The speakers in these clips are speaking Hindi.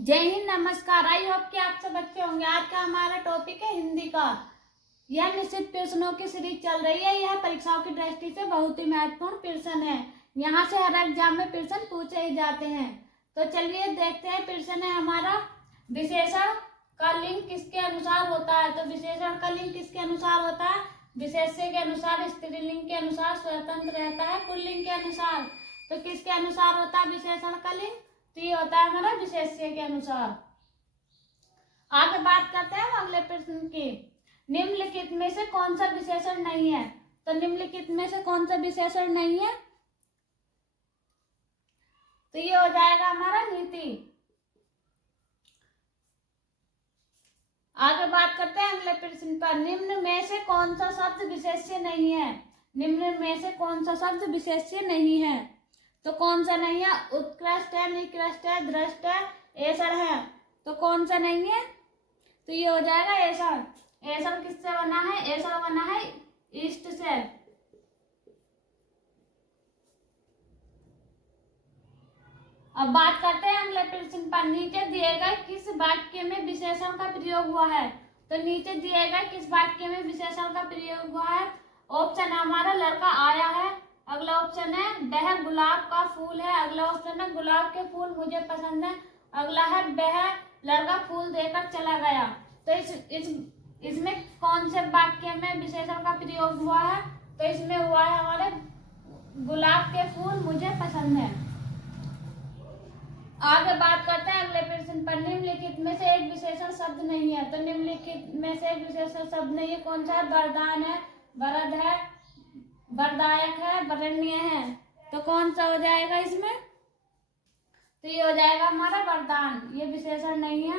जय हिंद, नमस्कार। आई होप कि आप सब अच्छे होंगे। आज का हमारा टॉपिक है हिंदी का। यह निश्चित प्रश्नों की सीरीज चल रही है। यह परीक्षाओं की दृष्टि से बहुत ही महत्वपूर्ण प्रश्न है। यहाँ से हर एग्जाम में प्रश्न पूछे ही जाते हैं। तो चलिए देखते हैं। प्रश्न है हमारा, विशेषण का लिंग किसके अनुसार होता है। तो विशेषण का लिंग किसके अनुसार होता है? विशेष्य के अनुसार, स्त्रीलिंग के अनुसार, स्वतंत्र रहता है पुल्लिंग के अनुसार। तो किसके अनुसार होता है विशेषण का लिंग? तो ये होता है हमारा विशेष्य के अनुसार। आगे बात करते हैं हम अगले प्रश्न की। निम्नलिखित में से कौन सा विशेषण नहीं है? तो निम्नलिखित में से कौन सा विशेषण नहीं है? तो ये हो जाएगा हमारा नीति। आगे बात करते हैं अगले प्रश्न पर। निम्न में से कौन सा शब्द विशेष्य नहीं है? निम्न में से कौन सा शब्द विशेष्य नहीं है? तो कौन सा नहीं है? उत्कृष्ट है, निकृष्ट है, दृष्ट है, ऐसर है। तो कौन सा नहीं है? तो ये हो जाएगा ऐसर। ऐसर किससे बना है? ऐसर बना है ईस्ट से। अब बात करते हैं अगले प्रश्न पर। नीचे दिए गए किस वाक्य में विशेषण का प्रयोग हुआ है? तो नीचे दिए गए किस वाक्य में विशेषण का प्रयोग हुआ है? ऑप्शन हमारा लड़का आया है। अगला ऑप्शन है वह गुलाब का फूल है। अगला ऑप्शन है गुलाब के फूल मुझे पसंद है। अगला है वह लड़का फूल देकर चला गया। तो इसमें कौन से वाक्य में विशेषण का प्रयोग हुआ है? तो इसमें हुआ है हमारे गुलाब के फूल मुझे पसंद है। आगे बात करते हैं अगले प्रश्न पर। निम्नलिखित में से एक विशेषण शब्द नहीं है। तो निम्नलिखित में से एक विशेषण शब्द नहीं है। कौन सा है? वरदान है, वरद है, वरदायक है, वरण्य है। तो कौन सा हो जाएगा इसमें? तो ये हो जाएगा हमारा वरदान। ये विशेषण नहीं है।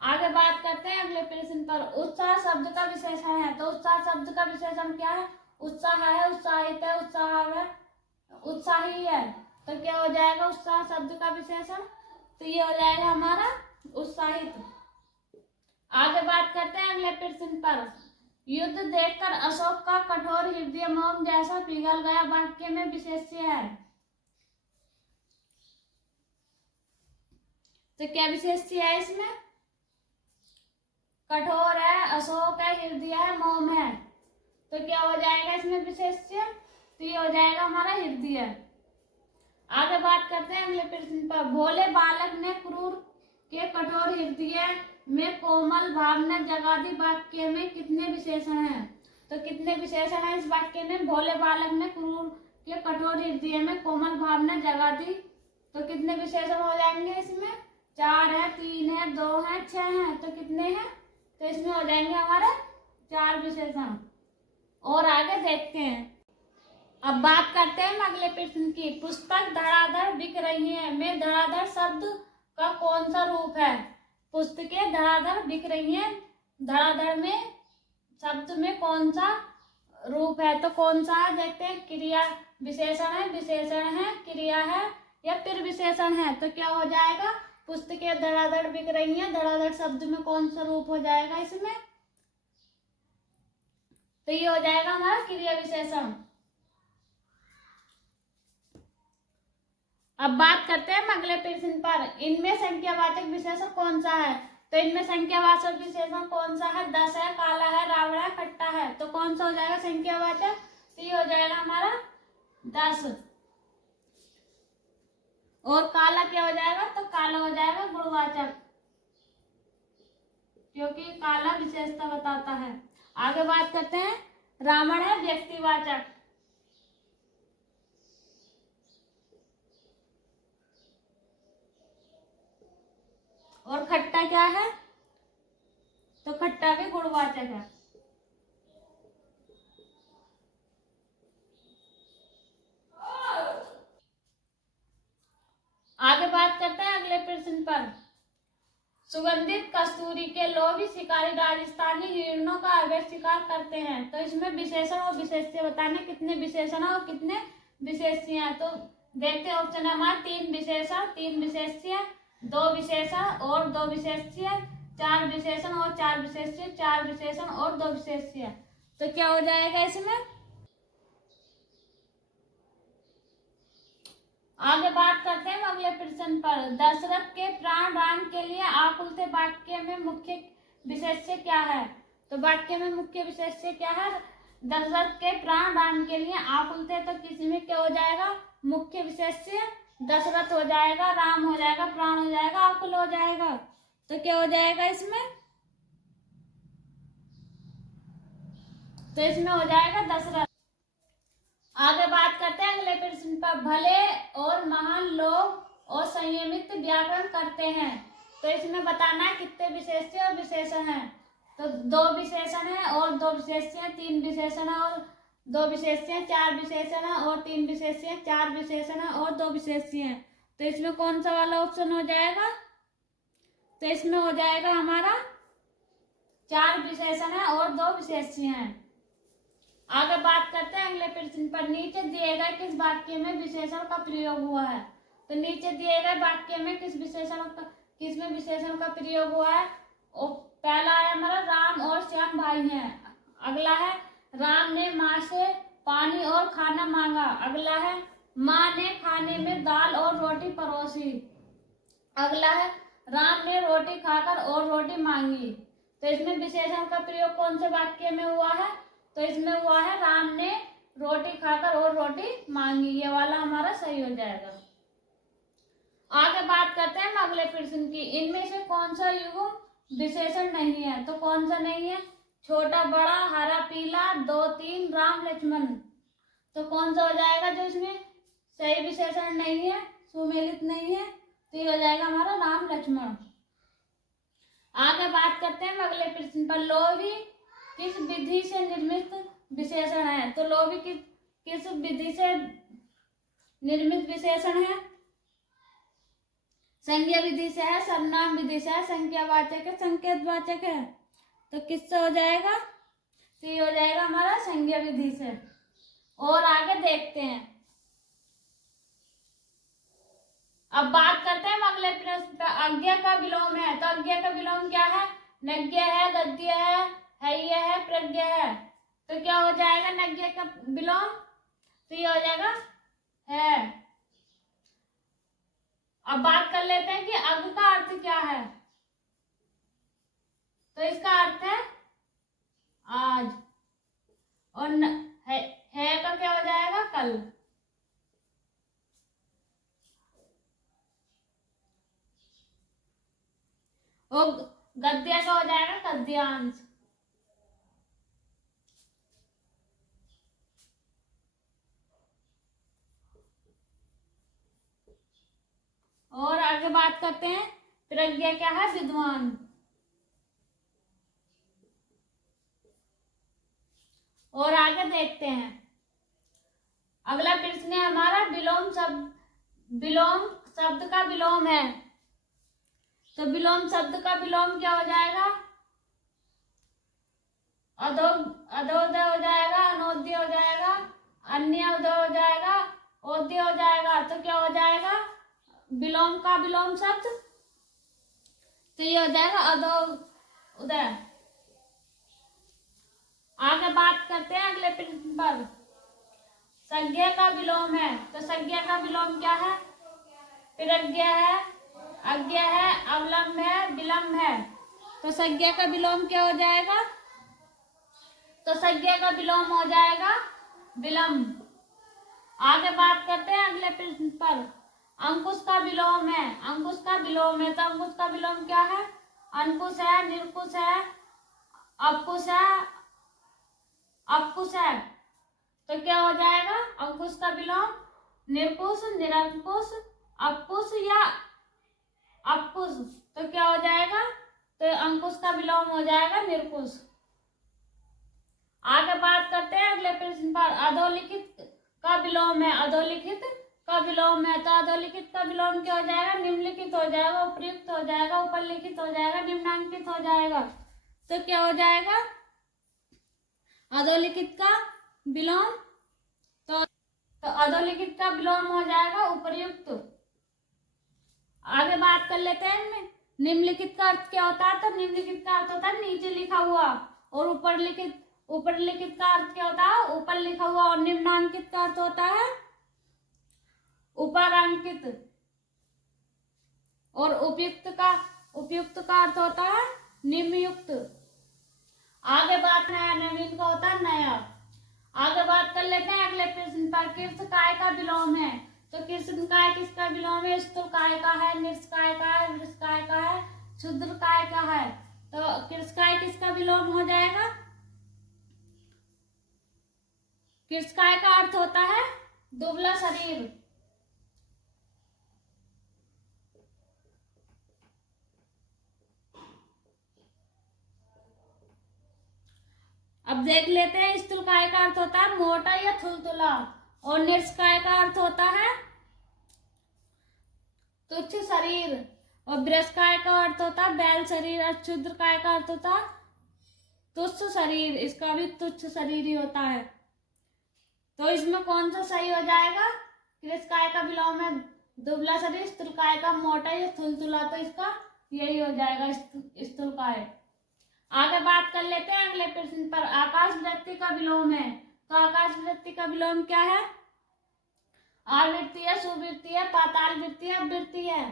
आगे बात करते हैं अगले प्रश्न पर। उत्साह शब्द का विशेषण है। तो उत्साह शब्द का विशेषण क्या है? उत्साह है, उत्साहित है, उत्साह है, उत्साही है। तो क्या हो जाएगा उत्साह शब्द का विशेषण? तो ये हो जाएगा हमारा उत्साहित। आगे बात करते हैं अगले प्रश्न पर। युद्ध देखकर अशोक का कठोर हृदय मोम जैसा पिघल गया वाक्य में विशेष्य है। तो क्या विशेष्य है इसमें? कठोर है, अशोक है, हृदय है, मोम है। तो क्या हो जाएगा इसमें विशेष्य? तो ये हो जाएगा हमारा हृदय। आगे बात करते हैं अगले प्रश्न पर। भोले बालक ने क्रूर के कठोर हृदय में कोमल भावना जगा दी वाक्य में कितने विशेषण हैं? तो कितने विशेषण हैं इस वाक्य में? भोले बालक ने क्रूर के कठोर हृदय में कोमल भावना जगा दी। तो कितने विशेषण हो जाएंगे इसमें? 4 है, 3 है, 2 है, 6 है। तो कितने हैं? तो इसमें हो जाएंगे हमारे 4 विशेषण। और आगे देखते हैं। अब बात करते हैं हम अगले प्रश्न की। पुस्तक धड़ाधड़ बिक रही है में धड़ाधड़ शब्द का कौन सा रूप है? पुस्तकें धड़ाधड़ बिक रही हैं, धड़ाधड़ में शब्द में कौन सा रूप है? तो कौन सा है? देखते हैं। क्रिया विशेषण है, विशेषण है, क्रिया है या फिर विशेषण है। तो क्या हो जाएगा? पुस्तकें धड़ाधड़ बिक रही हैं, धड़ाधड़ शब्द में कौन सा रूप हो जाएगा इसमें? तो ये हो जाएगा हमारा क्रिया विशेषण। अब बात करते हैं हम अगले प्रश्न पर। इनमें संख्यावाचक विशेषण कौन सा है? तो इनमें संख्यावाचक विशेषण कौन सा है? 10 है, काला है, रावण है, खट्टा है। तो कौन सा हो जाएगा संख्यावाचक? तो ये हो जाएगा हमारा 10। और काला क्या हो जाएगा? तो काला हो जाएगा गुणवाचक, क्योंकि काला विशेषता बताता है। आगे बात करते हैं। रावण है व्यक्तिवाचक। और खट्टा क्या है? तो खट्टा भी गुणवाचक है। आगे बात करते हैं अगले प्रश्न पर। सुगंधित कस्तूरी के लोभी शिकारी राजस्थानी हिरणों का अवैध शिकार करते हैं। तो इसमें विशेषण और विशेष्य बताने कितने विशेषण और कितने विशेष्य हैं। तो देखते हैं। ऑप्शन है हमारा 3 विशेषण, 3 विशेष्य, 2 विशेषण और 2 विशेष्य, 4 विशेषण और 4 विशेष्य, 4 विशेषण और 2 विशेष्य। तो क्या हो जाएगा इसमें? आगे बात करते हैं अगले प्रश्न पर दशरथ के प्राण राम के लिए आकुल थे वाक्य में मुख्य विशेष्य क्या है? तो वाक्य में मुख्य विशेष्य क्या है? दशरथ के प्राण राम के लिए आकुल थे, तो किसी में क्या हो जाएगा? मुख्य विशेष्य दशरथ हो जाएगा, राम हो जाएगा, प्राण हो जाएगा, आकुल हो जाएगा। तो क्या हो जाएगा इसमें? तो इसमें हो जाएगा दशरथ। आगे बात करते हैं अगले प्रश्न पर। भले और महान लोग और संयमित व्याकरण करते हैं। तो इसमें बताना है कितने विशेष्य और विशेषण है। तो 2 विशेषण है और 2 विशेष्य है, 3 विशेषण है और 2 विशेष्य है, 4 विशेषण है और 3 विशेष्य है, 4 विशेषण है और 2 विशेष्य है। तो इसमें कौन सा वाला ऑप्शन हो जाएगा? तो इसमें हो जाएगा हमारा 4 विशेषण है और 2 विशेष्य हैं। आगे बात करते हैं अगले प्रश्न पर। नीचे दिए गए किस वाक्य में विशेषण का प्रयोग हुआ है? तो नीचे दिए गए वाक्य में किसमें विशेषण का प्रयोग हुआ है? और पहला है हमारा राम और श्याम भाई हैं। अगला है राम ने माँ से पानी और खाना मांगा। अगला है माँ ने खाने में दाल और रोटी परोसी। अगला है राम ने रोटी खाकर और रोटी मांगी। तो इसमें विशेषण का प्रयोग कौन से वाक्य में हुआ है? तो इसमें हुआ है राम ने रोटी खाकर और रोटी मांगी। ये वाला हमारा सही हो जाएगा। आगे बात करते हैं हम अगले प्रश्न की। इनमें से कौन सा युग्म विशेषण नहीं है? तो कौन सा नहीं है? छोटा बड़ा, हरा पीला, 2 3, राम लक्ष्मण। तो कौन सा हो जाएगा जो इसमें सही विशेषण नहीं है, सुमेलित नहीं है? तो ये हो जाएगा हमारा राम लक्ष्मण। आगे बात करते हैं अगले प्रश्न पर। लोभी किस विधि से निर्मित विशेषण है? तो लोभी किस विधि से निर्मित विशेषण है? संज्ञा विधि से है, सर्वनाम विधि से है, संज्ञावाचक है, संकेतवाचक है। तो किससे हो जाएगा? तो ये हो जाएगा हमारा संज्ञा विधि से। और आगे देखते हैं। अब बात करते हैं अगले प्रश्न पर। आज्ञा का विलोम है। तो आज्ञा का विलोम क्या है? नज्ञ है, गद्य है, हैय है, प्रज्ञ है। तो क्या हो जाएगा नज्ञ का विलोम? तो ये हो जाएगा है। अब बात कर लेते हैं कि अग का अर्थ क्या है। तो इसका अर्थ है आज, और है का क्या हो जाएगा? कल। और गद्य का हो जाएगा गद्यांश। और आगे बात करते हैं प्रज्ञा क्या है? विद्वान। और आगे देखते हैं। अगला प्रश्न है हमारा विलोम शब्द का विलोम है। तो विलोम शब्द का विलोम क्या हो जाएगा? अधोदय हो जाएगा, अनोदय हो जाएगा, अन्य उदय हो जाएगा, ओदय हो जाएगा। तो क्या हो जाएगा विलोम का विलोम शब्द? तो ये हो जाएगा अधो उदय। आगे बात करते हैं अगले प्रश्न पर। संज्ञा का विलोम है। तो संज्ञा का विलोम क्या है? प्रज्ञा है, अज्ञा है, अवलंब है, विलंब है। तो संज्ञा का विलोम क्या हो जाएगा? तो संज्ञा का विलोम हो जाएगा विलंब। आगे बात करते हैं अगले प्रश्न पर। अंकुश का विलोम है। अंकुश का विलोम है। तो अंकुश का विलोम क्या है? अंकुश है, निरकुश है, अपकुश है, अपकुश है। तो क्या हो जाएगा अंकुश का विलोम? निरकुश, निरंकुश, अपकुश या अपकुश। तो क्या हो जाएगा? तो अंकुश का विलोम हो जाएगा निरकुश। आगे बात करते हैं अगले प्रश्न पर। अधोलिखित का विलोम है। अधोलिखित का विलोम है। तो अधोलिखित का विलोम क्या हो जाएगा? निम्नलिखित हो जाएगा, उपयुक्त हो जाएगा, उपरलिखित हो जाएगा, निम्नांकित हो जाएगा। तो क्या हो जाएगा अधोलिखित का विलोम? तो अधोलिखित का विलोम हो जाएगा उपर्युक्त। आगे बात कर लेते हैं निम्नलिखित का अर्थ क्या होता है? तो निम्नलिखित का अर्थ होता है नीचे लिखा हुआ। और ऊपरलिखित का अर्थ क्या होता है? ऊपर लिखा हुआ। और निम्नांकित का अर्थ होता है ऊपर अंकित। और उपयुक्त का अर्थ होता है निम्नयुक्त। आगे बात नया, नवीन का होता है नया। आगे बात कर लेते हैं अगले प्रश्न पर। कृत काय का विलोम है, तो कृष्ण काय किसका विलोम है? स्थूल काय का है, नृस काय का है, वृष काय का है, क्षुद्र काय का है। तो कृत काय किसका विलोम हो जाएगा? कृत काय का अर्थ होता है दुबला शरीर। अब देख लेते हैं, स्थूल काय का अर्थ होता है मोटा या थुलथुला, और नृस काय का अर्थ होता है तुच्छ शरीर, और वृष काय का अर्थ होता है बैल शरीर, और क्षुद्र काय का अर्थ होता है तुच्छ शरीर। इसका भी तुच्छ शरीर ही होता है। तो इसमें कौन सा सही हो जाएगा? कृत काय का विलोम है दुबला शरीर, स्थूल काय का मोटा या थुलथुला, तो इसका यही हो जाएगा स्थूल काय। आगे बात कर लेते हैं अगले प्रश्न पर। आकाश वृत्ति का विलोम है, तो आकाश वृत्ति का विलोम क्या है? आवृत्ति है, सुवृत्ति है, पाताल वृत्ति है, अपवृत्ति है।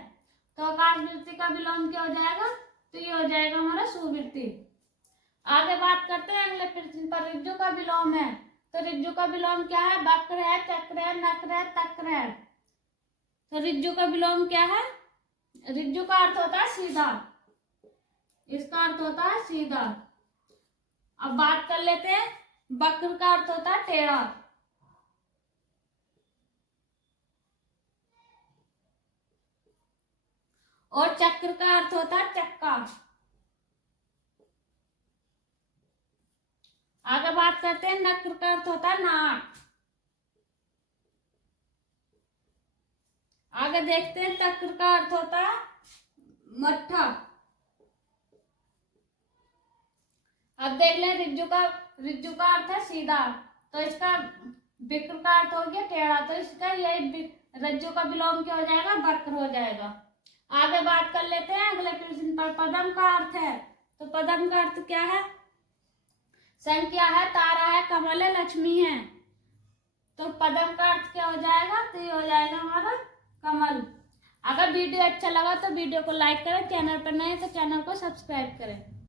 तो आकाश वृत्ति का विलोम क्या हो जाएगा? तो ये हो जाएगा हमारा सुवृत्ति। आगे बात करते हैं अगले प्रश्न पर। ऋजु का विलोम है, तो ऋजु का विलोम क्या है? वक्र है, चक्र है, नक्र है, तक्र है। तो ऋजु का विलोम क्या है? ऋजु का अर्थ होता है सीधा, इसका अर्थ होता है सीधा। अब बात कर लेते हैं, वक्र का अर्थ होता है टेढ़ा। और चक्र का अर्थ होता है चक्का। आगे बात करते हैं, नक्र का अर्थ होता है नाक। आगे देखते हैं, तक्र का अर्थ होता है मट्ठा। अब देख लें, रिज्जू का अर्थ है सीधा, तो इसका विक्र का अर्थ हो गया टेढ़ा, तो इसका यही रज्जु का विलोम क्या हो जाएगा? वक्र हो जाएगा। आगे बात कर लेते हैं अगले प्रश्न पर। पदम का अर्थ है, तो पदम का अर्थ क्या है? संख्या है, तारा है, कमल है, लक्ष्मी है। तो पदम का अर्थ क्या हो जाएगा? तो ये हो जाएगा हमारा कमल। अगर वीडियो अच्छा लगा तो वीडियो को लाइक करें, चैनल पर नए तो चैनल को सब्सक्राइब करें।